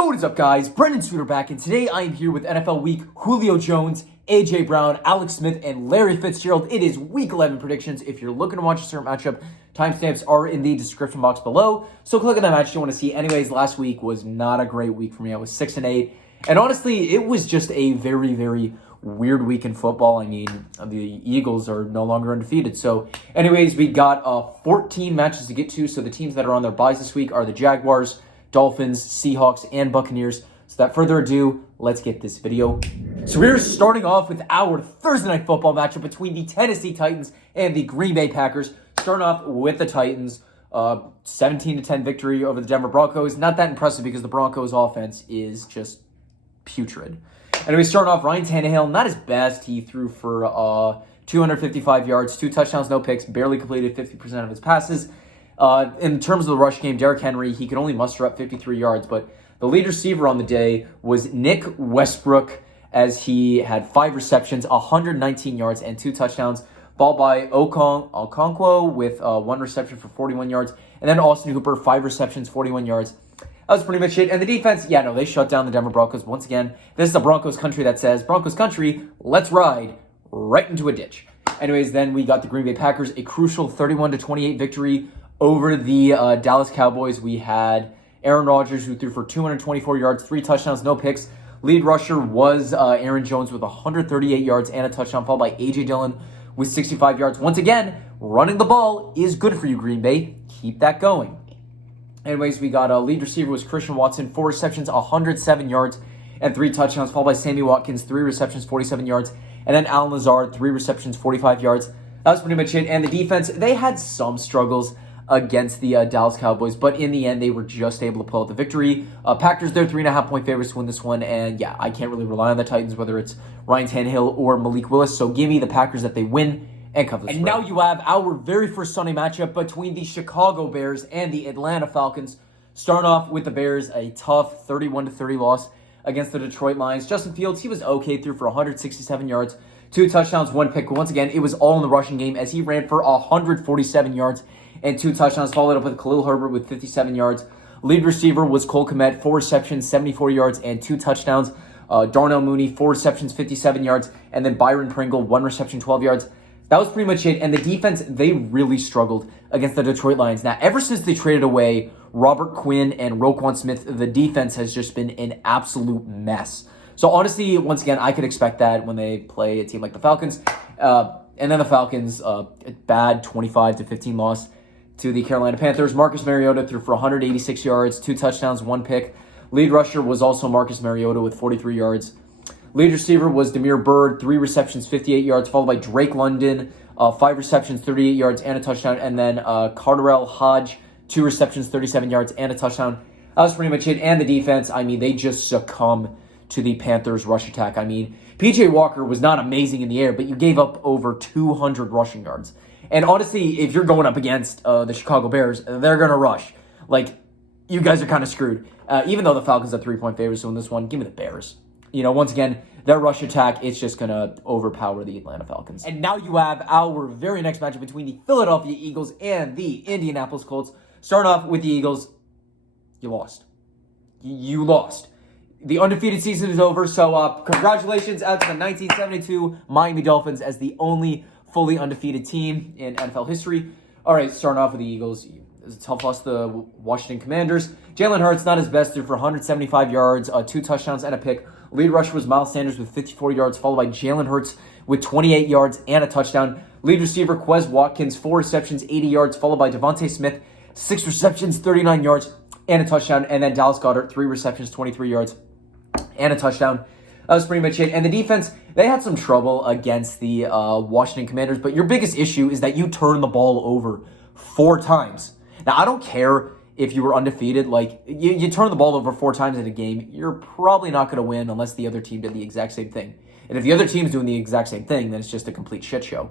So what is up, guys? Brendan Suter back, and today I am here with NFL Week, Julio Jones, AJ Brown, Alex Smith, and Larry Fitzgerald. It is Week 11 predictions. If you're looking to watch a certain matchup, timestamps are in the description box below. So click on that match you want to see. Anyways, last week was not a great week for me. I was 6-8, and honestly, it was just a very, very weird week in football. I mean, the Eagles are no longer undefeated. So anyways, we got 14 matches to get to. So the teams that are on their buys this week are the Jaguars, Dolphins, Seahawks, and Buccaneers. So without further ado, let's get this video. So we're starting off with our Thursday Night Football matchup between the Tennessee Titans and the Green Bay Packers. Starting off with the Titans, 17-10 victory over the Denver Broncos. Not that impressive because the Broncos offense is just putrid. Anyway, starting off, Ryan Tannehill, not his best. He threw for 255 yards, 2 touchdowns, no picks, barely completed 50% of his passes. In terms of the rush game, Derrick Henry, he could only muster up 53 yards, but the lead receiver on the day was Nick Westbrook, as he had 5 receptions, 119 yards, and 2 touchdowns, followed by Okonkwo with 1 reception for 41 yards, and then Austin Hooper, 5 receptions, 41 yards. That was pretty much it. And the defense, they shut down the Denver Broncos. Once again, this is a Broncos country that says, Broncos country, let's ride right into a ditch. Anyways, then we got the Green Bay Packers, a crucial 31-28 victory over the Dallas Cowboys. We had Aaron Rodgers, who threw for 224 yards, 3 touchdowns, no picks. Lead rusher was Aaron Jones with 138 yards and a touchdown, followed by A.J. Dillon with 65 yards. Once again, running the ball is good for you, Green Bay. Keep that going. Anyways, we got lead receiver was Christian Watson, 4 receptions, 107 yards, and 3 touchdowns, followed by Sammy Watkins, 3 receptions, 47 yards, and then Allen Lazard, 3 receptions, 45 yards. That was pretty much it. And the defense, they had some struggles against the Dallas Cowboys, but in the end, they were just able to pull out the victory. Packers, they're 3.5-point favorites to win this one, and I can't really rely on the Titans, whether it's Ryan Tannehill or Malik Willis, so give me the Packers that they win and cover the spread. And now you have our very first Sunday matchup between the Chicago Bears and the Atlanta Falcons. Starting off with the Bears, a tough 31-30 loss against the Detroit Lions. Justin Fields, he was okay, threw for 167 yards, 2 touchdowns, 1 pick. Once again, it was all in the rushing game as he ran for 147 yards and 2 touchdowns, followed up with Khalil Herbert with 57 yards. Lead receiver was Cole Kmet, 4 receptions, 74 yards, and 2 touchdowns. Darnell Mooney, 4 receptions, 57 yards, and then Byron Pringle, 1 reception, 12 yards. That was pretty much it. And the defense, they really struggled against the Detroit Lions. Now, ever since they traded away Robert Quinn and Roquan Smith, the defense has just been an absolute mess. So honestly, once again, I could expect that when they play a team like the Falcons. And then the Falcons, a bad 25-15 loss to the Carolina Panthers. Marcus Mariota threw for 186 yards, 2 touchdowns, 1 pick. Lead rusher was also Marcus Mariota with 43 yards. Lead receiver was Damiere Byrd, 3 receptions, 58 yards, followed by Drake London, 5 receptions, 38 yards, and a touchdown. And then Carterell Hodge, 2 receptions, 37 yards, and a touchdown. That was pretty much it. And the defense, they just succumb to the Panthers' rush attack. P.J. Walker was not amazing in the air, but you gave up over 200 rushing yards. And honestly, if you're going up against the Chicago Bears, they're going to rush. You guys are kind of screwed. Even though the Falcons are 3-point favorites, so in this one, give me the Bears. Once again, their rush attack, it's just going to overpower the Atlanta Falcons. And now you have our very next matchup between the Philadelphia Eagles and the Indianapolis Colts. Starting off with the Eagles, you lost. You lost. The undefeated season is over, so congratulations out to the 1972 Miami Dolphins as the only fully undefeated team in NFL history. All right, starting off with the Eagles. It's a tough loss to the Washington Commanders. Jalen Hurts, not his best, threw for 175 yards, 2 touchdowns, and a pick. Lead rusher was Miles Sanders with 54 yards, followed by Jalen Hurts with 28 yards and a touchdown. Lead receiver Quez Watkins, 4 receptions, 80 yards, followed by Devontae Smith, 6 receptions, 39 yards, and a touchdown. And then Dallas Goedert, 3 receptions, 23 yards, and a touchdown. That was pretty much it. And the defense, they had some trouble against the Washington Commanders, but your biggest issue is that you turned the ball over 4 times. Now, I don't care if you were undefeated. You turn the ball over 4 times in a game, you're probably not going to win unless the other team did the exact same thing. And if the other team's doing the exact same thing, then it's just a complete shit show.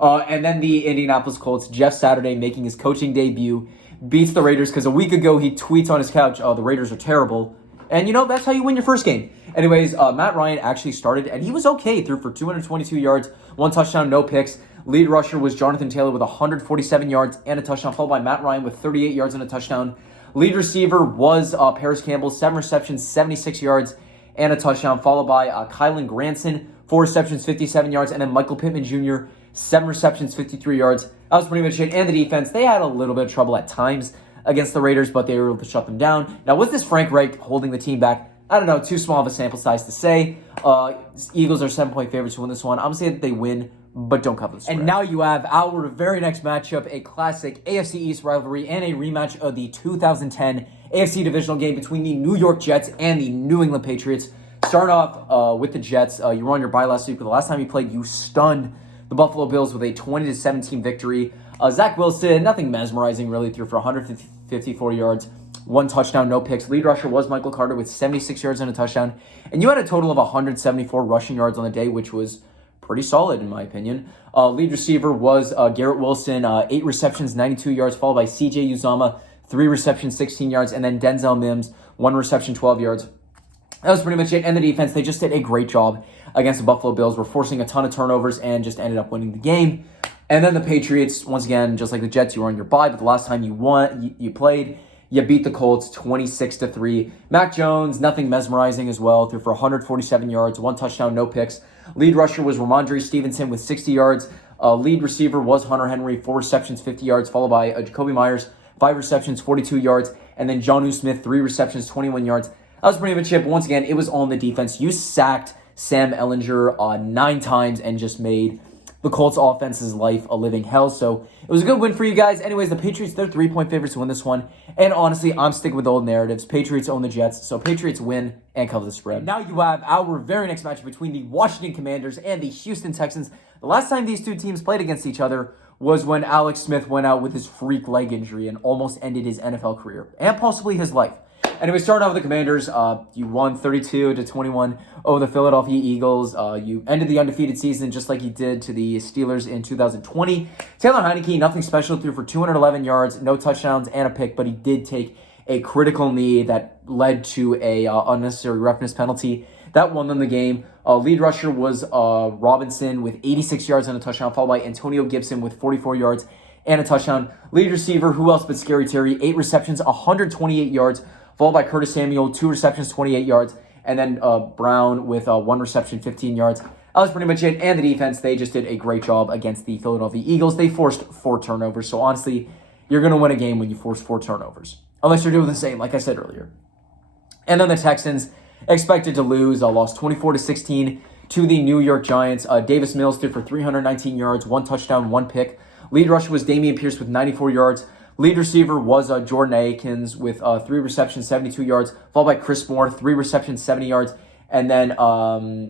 And then the Indianapolis Colts, Jeff Saturday making his coaching debut, beats the Raiders because a week ago he tweets on his couch, the Raiders are terrible. And, that's how you win your first game. Anyways, Matt Ryan actually started, and he was okay. Threw for 222 yards, 1 touchdown, no picks. Lead rusher was Jonathan Taylor with 147 yards and a touchdown, followed by Matt Ryan with 38 yards and a touchdown. Lead receiver was Paris Campbell, 7 receptions, 76 yards, and a touchdown, followed by Kylan Granson, 4 receptions, 57 yards, and then Michael Pittman Jr., 7 receptions, 53 yards. That was pretty much it. And the defense, they had a little bit of trouble at times against the Raiders, but they were able to shut them down. Now, was this Frank Reich holding the team back? I don't know, too small of a sample size to say. Eagles are 7-point favorites to win this one. I'm going to say that they win, but don't cover the spread. And now you have our very next matchup, a classic AFC East rivalry and a rematch of the 2010 AFC divisional game between the New York Jets and the New England Patriots. Start off with the Jets. You were on your bye last week, but the last time you played, you stunned the Buffalo Bills with a 20-17 victory. Zach Wilson, nothing mesmerizing really, threw for 154 yards, 1 touchdown, no picks. Lead rusher was Michael Carter with 76 yards and a touchdown. And you had a total of 174 rushing yards on the day, which was pretty solid in my opinion. Lead receiver was Garrett Wilson, 8 receptions, 92 yards, followed by CJ Uzomah, 3 receptions, 16 yards, and then Denzel Mims, 1 reception, 12 yards. That was pretty much it. And the defense, they just did a great job against the Buffalo Bills. Were forcing a ton of turnovers and just ended up winning the game. And then the Patriots, once again, just like the Jets, you were on your bye, but the last time you played, you beat the Colts 26-3. Mac Jones, nothing mesmerizing as well, threw for 147 yards, 1 touchdown, no picks. Lead rusher was Ramondre Stevenson with 60 yards. Lead receiver was Hunter Henry, 4 receptions, 50 yards, followed by Jacoby Myers, 5 receptions, 42 yards, and then Jonnu Smith, 3 receptions, 21 yards. That was pretty much it, but once again, it was all in the defense. You sacked Sam Ehlinger 9 times and just made the Colts offense's life a living hell. So it was a good win for you guys. Anyways, the Patriots, they're 3-point favorites to win this one. And honestly, I'm sticking with the old narratives. Patriots own the Jets, so Patriots win and cover the spread. And now you have our very next match between the Washington Commanders and the Houston Texans. The last time these two teams played against each other was when Alex Smith went out with his freak leg injury and almost ended his NFL career and possibly his life. Anyway, starting off with the Commanders, you won 32-21 over the Philadelphia Eagles. You ended the undefeated season just like you did to the Steelers in 2020. Taylor Heineke, nothing special, threw for 211 yards, no touchdowns, and a pick, but he did take a critical knee that led to a unnecessary roughness penalty. That won them the game. Lead rusher was Robinson with 86 yards and a touchdown, followed by Antonio Gibson with 44 yards and a touchdown. Lead receiver, who else but Scary Terry, 8 receptions, 128 yards, followed by Curtis Samuel, 2 receptions, 28 yards, and then Brown with 1 reception, 15 yards. That was pretty much it. And the defense, they just did a great job against the Philadelphia Eagles. They forced 4 turnovers. So honestly, you're going to win a game when you force 4 turnovers, unless you're doing the same, like I said earlier. And then the Texans, expected to lose, lost 24-16 to the New York Giants. Davis Mills threw for 319 yards, 1 touchdown, 1 pick. Lead rusher was Damian Pierce with 94 yards. Lead receiver was Jordan Akins with 3 receptions, 72 yards, followed by Chris Moore, 3 receptions, 70 yards, and then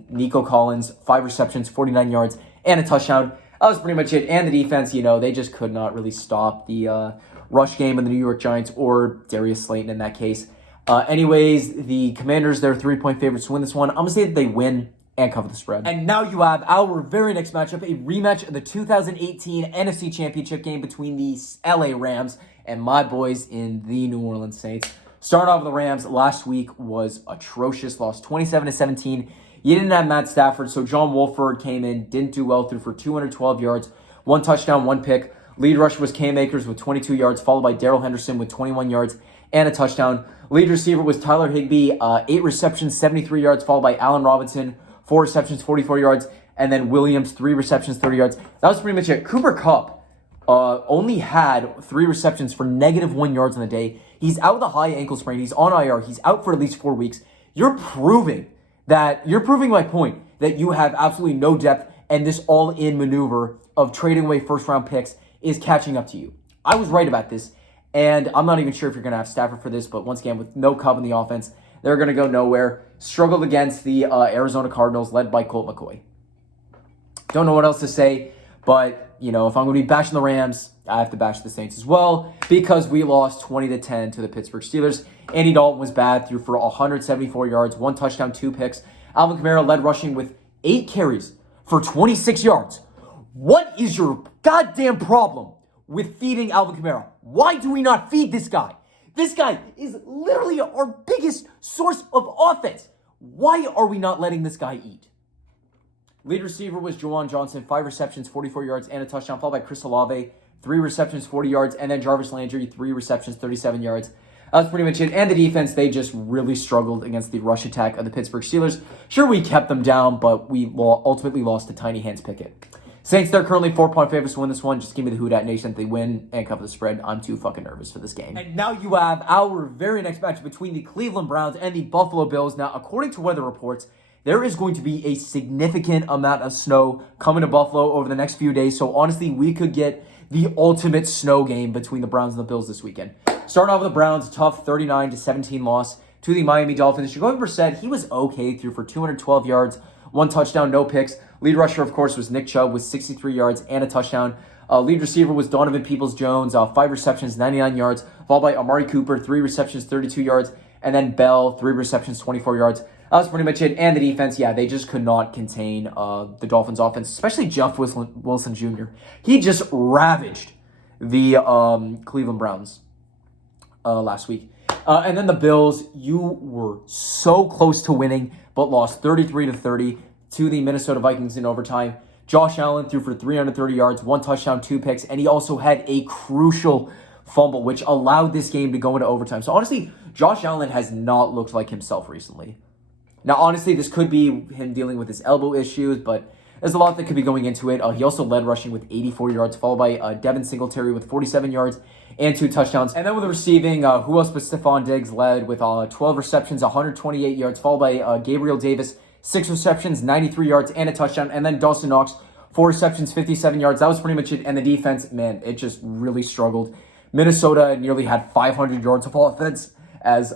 Nico Collins, 5 receptions, 49 yards, and a touchdown. That was pretty much it. And the defense, they just could not really stop the rush game of the New York Giants or Darius Slayton in that case. Anyways, the Commanders, they're 3-point favorites to win this one. I'm going to say that they win and cover the spread. And now you have our very next matchup, a rematch of the 2018 NFC Championship game between the LA Rams and my boys in the New Orleans Saints. Starting off with the Rams, last week was atrocious, lost 27-17. You didn't have Matt Stafford, so John Wolford came in, didn't do well, threw for 212 yards, 1 touchdown, 1 pick. Lead rush was Cam Akers with 22 yards, followed by Darrell Henderson with 21 yards and a touchdown. Lead receiver was Tyler Higbee, 8 receptions, 73 yards, followed by Allen Robinson, 4 receptions, 44 yards, and then Williams, 3 receptions, 30 yards. That was pretty much it. Cooper Kupp only had 3 receptions for -1 yards on the day. He's out with a high ankle sprain. He's on IR. He's out for at least 4 weeks. You're proving my point that you have absolutely no depth, and this all-in maneuver of trading away first-round picks is catching up to you. I was right about this, and I'm not even sure if you're going to have Stafford for this, but once again, with no Kupp in the offense, they're going to go nowhere. Struggled against the Arizona Cardinals, led by Colt McCoy. Don't know what else to say, but, if I'm going to be bashing the Rams, I have to bash the Saints as well, because we lost 20-10 to the Pittsburgh Steelers. Andy Dalton was bad, threw for 174 yards, 1 touchdown, 2 picks. Alvin Kamara led rushing with 8 carries for 26 yards. What is your goddamn problem with feeding Alvin Kamara? Why do we not feed this guy? This guy is literally our biggest source of offense. Why are we not letting this guy eat? Lead receiver was Juwan Johnson, 5 receptions, 44 yards, and a touchdown, followed by Chris Olave, 3 receptions, 40 yards, and then Jarvis Landry, 3 receptions, 37 yards. That's pretty much it. And the defense, they just really struggled against the rush attack of the Pittsburgh Steelers. Sure, we kept them down, but we ultimately lost to Tiny Hands Pickett. Saints, they're currently 4-point favorites to win this one. Just give me the Who Dat Nation. If they win and cover the spread, I'm too fucking nervous for this game. And now you have our very next match between the Cleveland Browns and the Buffalo Bills. Now, according to weather reports, there is going to be a significant amount of snow coming to Buffalo over the next few days. So, honestly, we could get the ultimate snow game between the Browns and the Bills this weekend. Starting off with the Browns, tough 39-17 loss to the Miami Dolphins. Jacoby Brissett, he was okay, threw for 212 yards, 1 touchdown, no picks. Lead rusher, of course, was Nick Chubb with 63 yards and a touchdown. Lead receiver was Donovan Peoples-Jones, 5 receptions, 99 yards, followed by Amari Cooper, 3 receptions, 32 yards, and then Bell, 3 receptions, 24 yards. That was pretty much it. And the defense, yeah, they just could not contain the Dolphins' offense, especially Jeff Wilson Jr. He just ravaged the Cleveland Browns last week. And then the Bills, you were so close to winning, but lost 33-30 to the Minnesota Vikings in overtime. Josh Allen threw for 330 yards, 1 touchdown, 2 picks, and he also had a crucial fumble, which allowed this game to go into overtime. So honestly, Josh Allen has not looked like himself recently. Now, honestly, this could be him dealing with his elbow issues, but there's a lot that could be going into it. He also led rushing with 84 yards, followed by Devin Singletary with 47 yards and 2 touchdowns. And then with the receiving, who else but Stephon Diggs led with 12 receptions, 128 yards, followed by Gabriel Davis, 6 receptions, 93 yards, and a touchdown. And then Dawson Knox, 4 receptions, 57 yards. That was pretty much it. And the defense, man, it just really struggled. Minnesota nearly had 500 yards of offense as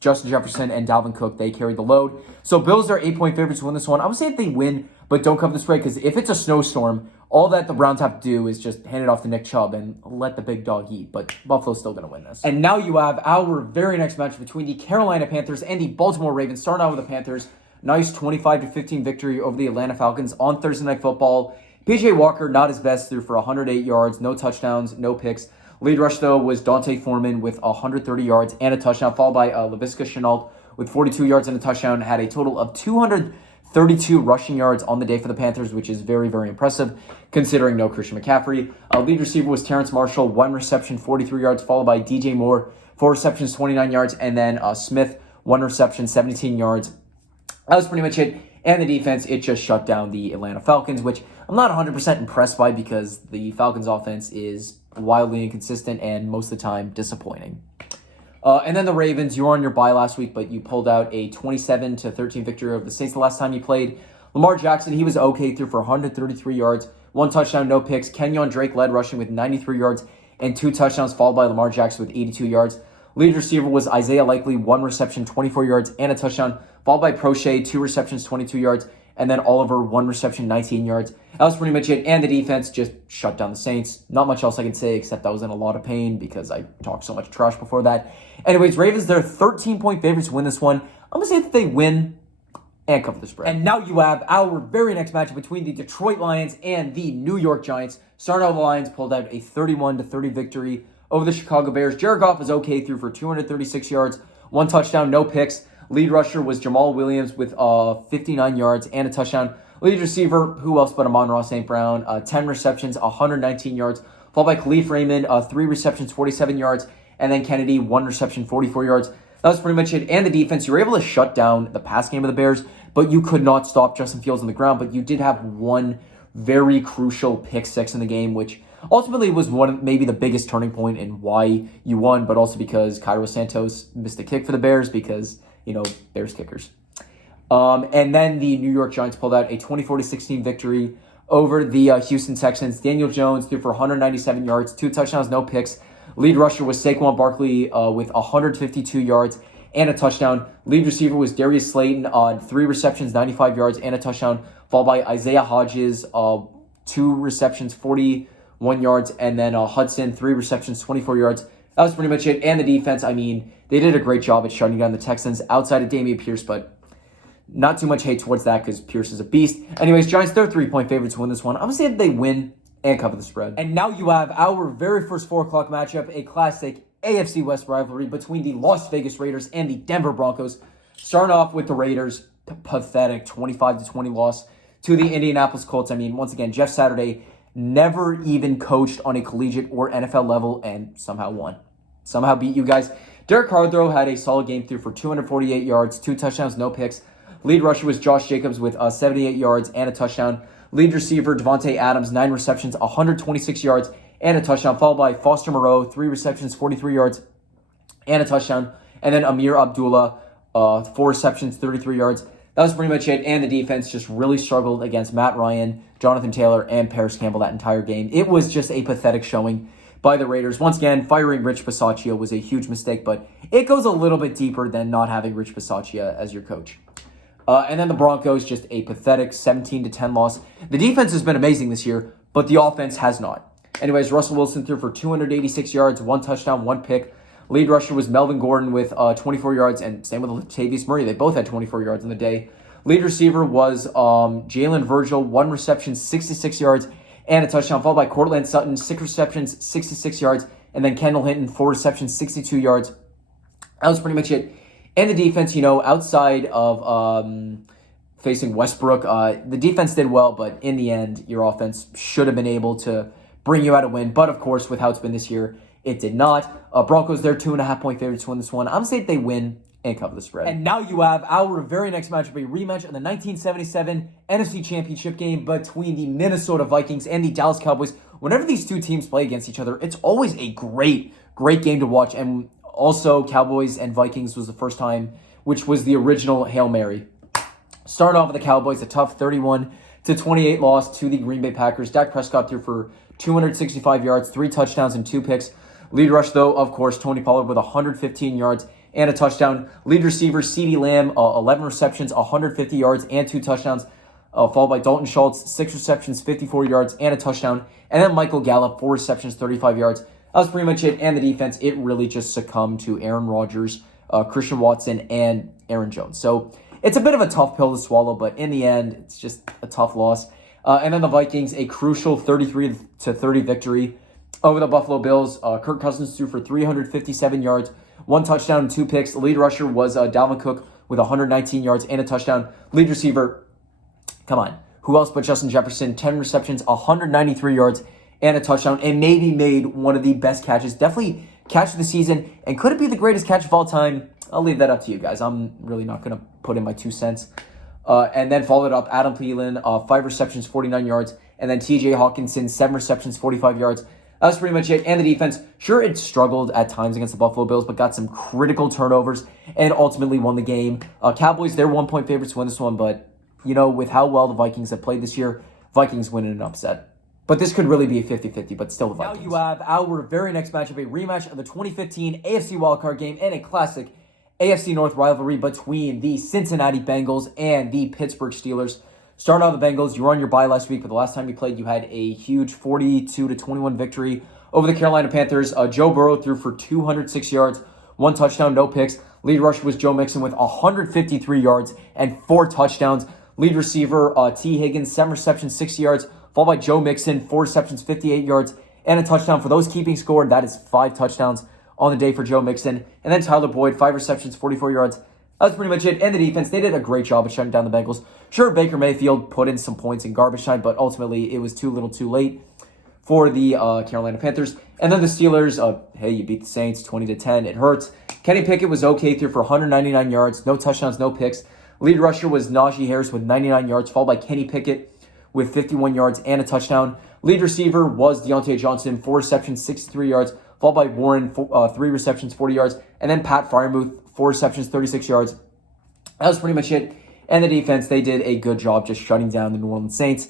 Justin Jefferson and Dalvin Cook, they carried the load. So Bills are 8-point favorites to win this one. I would say if they win, but don't cover the spread, because if it's a snowstorm, all that the Browns have to do is just hand it off to Nick Chubb and let the big dog eat. But Buffalo's still going to win this. And now you have our very next match between the Carolina Panthers and the Baltimore Ravens. Starting out with the Panthers. Nice 25-15 victory over the Atlanta Falcons on Thursday Night Football. P.J. Walker, not his best, threw for 108 yards, no touchdowns, no picks. Lead rush, though, was Dante Foreman with 130 yards and a touchdown, followed by Laviska Shenault with 42 yards and a touchdown. Had a total of 232 rushing yards on the day for the Panthers, which is very, very impressive, considering no Christian McCaffrey. Lead receiver was Terrence Marshall, 1 reception, 43 yards, followed by DJ Moore, 4 receptions, 29 yards, and then Smith, 1 reception, 17 yards. That was pretty much it. And the defense, it just shut down the Atlanta Falcons, which I'm not 100% impressed by because the Falcons offense is wildly inconsistent and most of the time disappointing. And then the Ravens, you were on your bye last week, but you pulled out a 27-13 victory over the Saints the last time you played. Lamar Jackson, he was okay, threw for 133 yards, 1 touchdown, no picks. Kenyon Drake led rushing with 93 yards and 2 touchdowns, followed by Lamar Jackson with 82 yards. Lead receiver was Isaiah Likely, 1 reception, 24 yards, and a touchdown, followed by Prochet, 2 receptions, 22 yards, and then Oliver, 1 reception, 19 yards. That was pretty much it, and the defense just shut down the Saints. Not much else I can say, except I was in a lot of pain because I talked so much trash before that. Anyways, Ravens, they're 13-point favorites to win this one. I'm going to say that they win and cover the spread. And now you have our very next matchup between the Detroit Lions and the New York Giants. Starting out, the Lions pulled out a 31-30 victory over the Chicago Bears. Jared Goff was okay, threw for 236 yards, 1 touchdown, no picks. Lead rusher was Jamal Williams with 59 yards and a touchdown. Lead receiver, who else but Amon-Ra St. Brown, 10 receptions, 119 yards. Followed by Khalif Raymond, 3 receptions, 47 yards. And then Kennedy, 1 reception, 44 yards. That was pretty much it. And the defense, you were able to shut down the pass game of the Bears, but you could not stop Justin Fields on the ground. But you did have one very crucial pick six in the game, which ultimately was maybe the biggest turning point in why you won, but also because Cairo Santos missed a kick for the Bears because, Bears kickers. And then the New York Giants pulled out a 24-16 victory over the Houston Texans. Daniel Jones threw for 197 yards, 2 touchdowns, no picks. Lead rusher was Saquon Barkley with 152 yards and a touchdown. Lead receiver was Darius Slayton on 3 receptions, 95 yards and a touchdown, followed by Isaiah Hodges, 2 receptions, 41 yards, and then Hudson, 3 receptions, 24 yards. That was pretty much it. And the defense, they did a great job at shutting down the Texans outside of Dameon Pierce, but not too much hate towards that because Pierce is a beast. Anyways, Giants, they're 3-point favorites to win this one. I'm going to say that they win and cover the spread. And now you have our very first 4 o'clock matchup, a classic AFC West rivalry between the Las Vegas Raiders and the Denver Broncos. Starting off with the Raiders, pathetic 25-20 loss to the Indianapolis Colts. Once again, Jeff Saturday never even coached on a collegiate or NFL level and somehow won. Somehow beat you guys Derek Carr, though, had a solid game through for 248 yards, 2 touchdowns, no picks. Lead rusher was Josh Jacobs with 78 yards and a touchdown. Lead receiver Devontae Adams, 9 receptions, 126 yards and a touchdown, followed by Foster Moreau, 3 receptions, 43 yards and a touchdown. And then Amir Abdullah, 4 receptions, 33 yards. That was pretty much it. And the defense just really struggled against Matt Ryan, Jonathan Taylor, and Paris Campbell that entire game. It was just a pathetic showing by the Raiders. Once again, firing Rich Bisaccia was a huge mistake, but it goes a little bit deeper than not having Rich Bisaccia as your coach. And then the Broncos, just a pathetic 17-10 loss. The defense has been amazing this year, but the offense has not. Anyways, Russell Wilson threw for 286 yards, 1 touchdown, 1 pick. Lead rusher was Melvin Gordon with 24 yards, and same with Latavius Murray. They both had 24 yards in the day. Lead receiver was Jalen Virgil, 1 reception, 66 yards, and a touchdown, followed by Cortland Sutton, 6 receptions, 66 yards, and then Kendall Hinton, 4 receptions, 62 yards. That was pretty much it. And the defense, outside of facing Westbrook, the defense did well, but in the end, your offense should have been able to bring you out a win. But of course, with how it's been this year, it did not. Broncos, they're 2.5-point favorites to win this one. I'm going to say they win and cover the spread. And now you have our very next matchup, a rematch of the 1977 NFC Championship game between the Minnesota Vikings and the Dallas Cowboys. Whenever these two teams play against each other, it's always a great game to watch. And also, Cowboys and Vikings was the first time, which was the original Hail Mary. Starting off with the Cowboys, a tough 31-28 loss to the Green Bay Packers. Dak Prescott threw for 265 yards, 3 touchdowns, and 2 picks. Lead rush, though, of course, Tony Pollard with 115 yards and a touchdown. Lead receiver, CeeDee Lamb, 11 receptions, 150 yards, and 2 touchdowns. Followed by Dalton Schultz, 6 receptions, 54 yards, and a touchdown. And then Michael Gallup, 4 receptions, 35 yards. That was pretty much it. And the defense, it really just succumbed to Aaron Rodgers, Christian Watson, and Aaron Jones. So it's a bit of a tough pill to swallow, but in the end, it's just a tough loss. And then the Vikings, a crucial 33-30 victory over the Buffalo Bills. Kirk Cousins threw for 357 yards, 1 touchdown, and 2 picks. The lead rusher was Dalvin Cook with 119 yards and a touchdown. Lead receiver, come on, who else but Justin Jefferson? 10 receptions, 193 yards, and a touchdown, and maybe made one of the best catches. Definitely catch of the season. And could it be the greatest catch of all time? I'll leave that up to you guys. I'm really not going to put in my 2 cents. And then followed up Adam Thielen, 5 receptions, 49 yards. And then TJ Hawkinson, 7 receptions, 45 yards. That was pretty much it. And the defense, sure, it struggled at times against the Buffalo Bills, but got some critical turnovers and ultimately won the game. Cowboys, they're 1-point favorites to win this one, but, with how well the Vikings have played this year, Vikings win in an upset. But this could really be a 50-50, but still the Vikings. Now you have our very next matchup, a rematch of the 2015 AFC wildcard game and a classic AFC North rivalry between the Cincinnati Bengals and the Pittsburgh Steelers. Starting out the Bengals, you were on your bye last week, but the last time you played, you had a huge 42-21 victory over the Carolina Panthers. Joe Burrow threw for 206 yards, 1 touchdown, no picks. Lead rusher was Joe Mixon with 153 yards and 4 touchdowns. Lead receiver, T. Higgins, 7 receptions, 60 yards, followed by Joe Mixon, 4 receptions, 58 yards, and a touchdown. For those keeping score, that is 5 touchdowns on the day for Joe Mixon. And then Tyler Boyd, 5 receptions, 44 yards. That's pretty much it. And the defense, they did a great job of shutting down the Bengals. Sure, Baker Mayfield put in some points in garbage time, but ultimately it was too little too late for the Carolina Panthers. And then the Steelers, hey, you beat the Saints 20-10. It hurts. Kenny Pickett was okay through for 199 yards, no touchdowns, no picks. Lead rusher was Najee Harris with 99 yards, followed by Kenny Pickett with 51 yards and a touchdown. Lead receiver was Deontay Johnson, 4 receptions, 63 yards, followed by Warren, 3 receptions, 40 yards, and then Pat Freiermuth, 4 receptions, 36 yards. That was pretty much it. And the defense, they did a good job just shutting down the New Orleans Saints.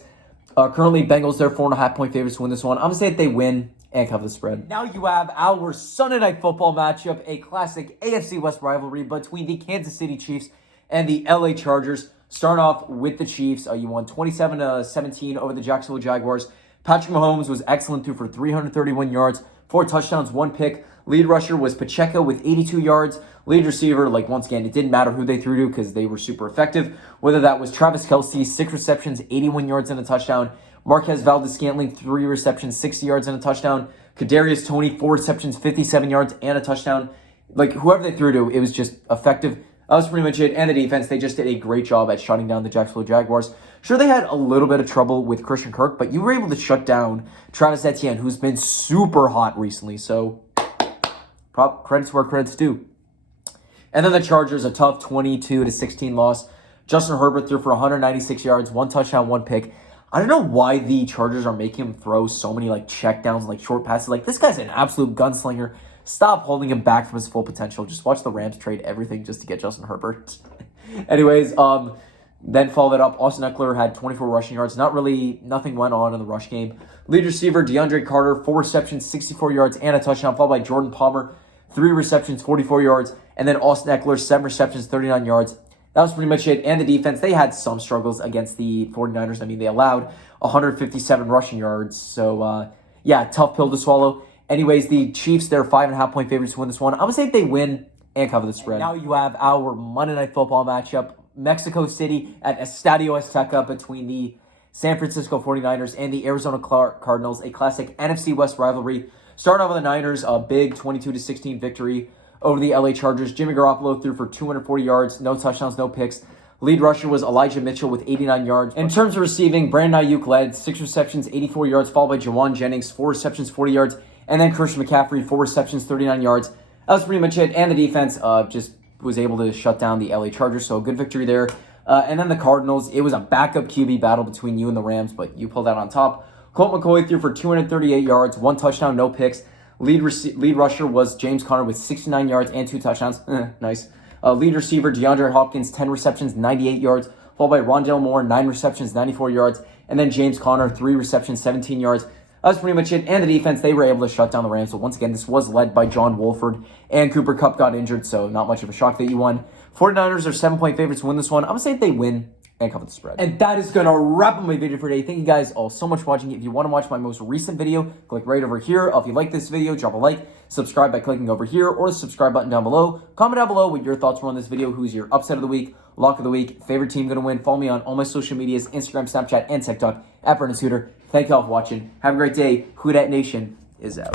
Currently, Bengals, they're 4.5-point favorites to win this one. I'm going to say that they win and cover the spread. Now you have our Sunday Night Football matchup, a classic AFC West rivalry between the Kansas City Chiefs and the LA Chargers. Starting off with the Chiefs, you won 27-17 over the Jacksonville Jaguars. Patrick Mahomes was excellent, threw for 331 yards, 4 touchdowns, 1 pick. Lead rusher was Pacheco with 82 yards. Lead receiver, once again, it didn't matter who they threw to because they were super effective. Whether that was Travis Kelce, 6 receptions, 81 yards and a touchdown. Marquez Valdes-Scantling, 3 receptions, 60 yards and a touchdown. Kadarius Toney, 4 receptions, 57 yards and a touchdown. Whoever they threw to, it was just effective. That was pretty much it. And the defense, they just did a great job at shutting down the Jacksonville Jaguars. Sure, they had a little bit of trouble with Christian Kirk, but you were able to shut down Travis Etienne, who's been super hot recently. So, Credits where credits due. And then the Chargers, a tough 22-16 loss. Justin Herbert threw for 196 yards, 1 touchdown, 1 pick. I don't know why the Chargers are making him throw so many like checkdowns and like short passes. Like, this guy's an absolute gunslinger. Stop holding him back from his full potential. Just watch the Rams trade everything just to get Justin Herbert. Anyways, then followed it up. Austin Eckler had 24 rushing yards. Nothing went on in the rush game. Lead receiver DeAndre Carter, 4 receptions, 64 yards, and a touchdown, followed by Jordan Palmer, 3 receptions, 44 yards, and then Austin Eckler, 7 receptions, 39 yards. That was pretty much it. And the defense, they had some struggles against the 49ers. I mean, they allowed 157 rushing yards. So, yeah, tough pill to swallow. Anyways, the Chiefs, they're 5.5-point favorites to win this one. I would say they win and cover the spread. And now you have our Monday Night Football matchup. Mexico City at Estadio Azteca between the San Francisco 49ers and the Arizona Cardinals. A classic NFC West rivalry. Starting off with the Niners, a big 22-16 victory over the LA Chargers. Jimmy Garoppolo threw for 240 yards, no touchdowns, no picks. Lead rusher was Elijah Mitchell with 89 yards. In terms of receiving, Brandon Ayuk led, 6 receptions, 84 yards, followed by Jawan Jennings, 4 receptions, 40 yards. And then Christian McCaffrey, 4 receptions, 39 yards. That was pretty much it. And the defense just was able to shut down the LA Chargers, so a good victory there. And then the Cardinals, it was a backup QB battle between you and the Rams, but you pulled out on top. Colt McCoy threw for 238 yards, 1 touchdown, no picks. Lead rusher was James Conner with 69 yards and 2 touchdowns. Nice. Lead receiver DeAndre Hopkins, 10 receptions, 98 yards, followed by Rondale Moore, 9 receptions, 94 yards. And then James Conner, 3 receptions, 17 yards. That was pretty much it. And the defense, they were able to shut down the Rams. So once again, this was led by John Wolford, and Cooper Kupp got injured, so not much of a shock that you won. 49ers are 7-point favorites to win this one. I'm going to say they win and cover the spread. And that is going to wrap up my video for today. Thank you guys all so much for watching. If you want to watch my most recent video, click right over here. If you like this video, drop a like, subscribe by clicking over here, or the subscribe button down below. Comment down below what your thoughts were on this video. Who's your upset of the week, lock of the week, favorite team going to win. Follow me on all my social medias, Instagram, Snapchat, and TikTok at Brandon Suter. Thank you all for watching. Have a great day. Who Dat Nation is out.